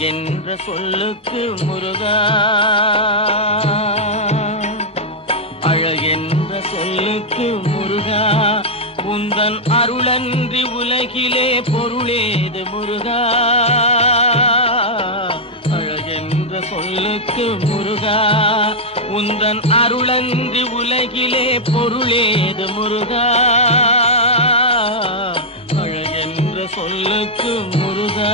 அழகென்ற சொல்லுக்கு முருகா, அழகென்ற சொல்லுக்கு முருகா, உந்தன் அருளன்றி உலகிலே பொருளேது முருகா. அழகென்ற சொல்லுக்கு முருகா, உந்தன் அருளன்றி உலகிலே பொருளேது முருகா. அழகென்ற சொல்லுக்கு முருகா.